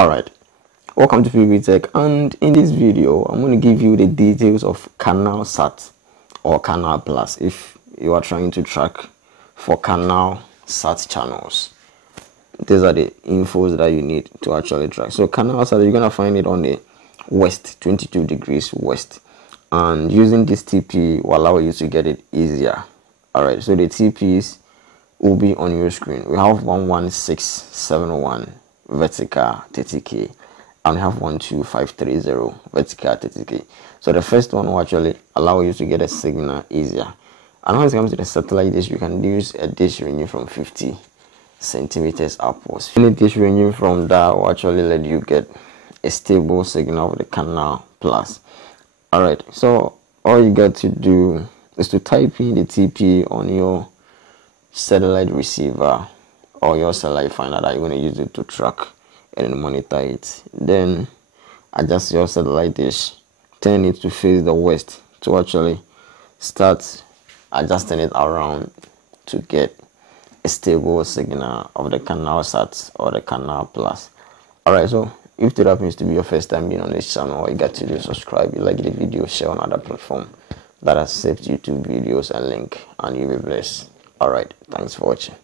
Alright, welcome to Pbteck, and in this video I'm going to give you the details of Canalsat or Canal Plus if you are trying to track for Canalsat channels. These are the infos that you need to actually track. So Canalsat, you're going to find it on the west, 22 degrees west, and using this TP will allow you to get it easier. Alright, so the TPs will be on your screen. We have 11671 vertical 30k and we have 12530 vertical 30k. So the first one will actually allow you to get a signal easier. And when it comes to the satellite dish, you can use a dish ranging from 50 centimeters upwards. Any dish ranging from that will actually let you get a stable signal of the Canal Plus. Alright, so all you got to do is to type in the TP on your satellite receiver or your satellite finder that you're going to use it to track and monitor it. Then adjust your satellite dish, turn it to face the west to actually start adjusting it around to get a stable signal of the Canalsat or the Canal Plus. Alright, so if that happens to be your first time being on this channel, all you got to do is subscribe, you like the video, share on other platform that accept YouTube videos and link, and you'll be blessed. Alright, thanks for watching.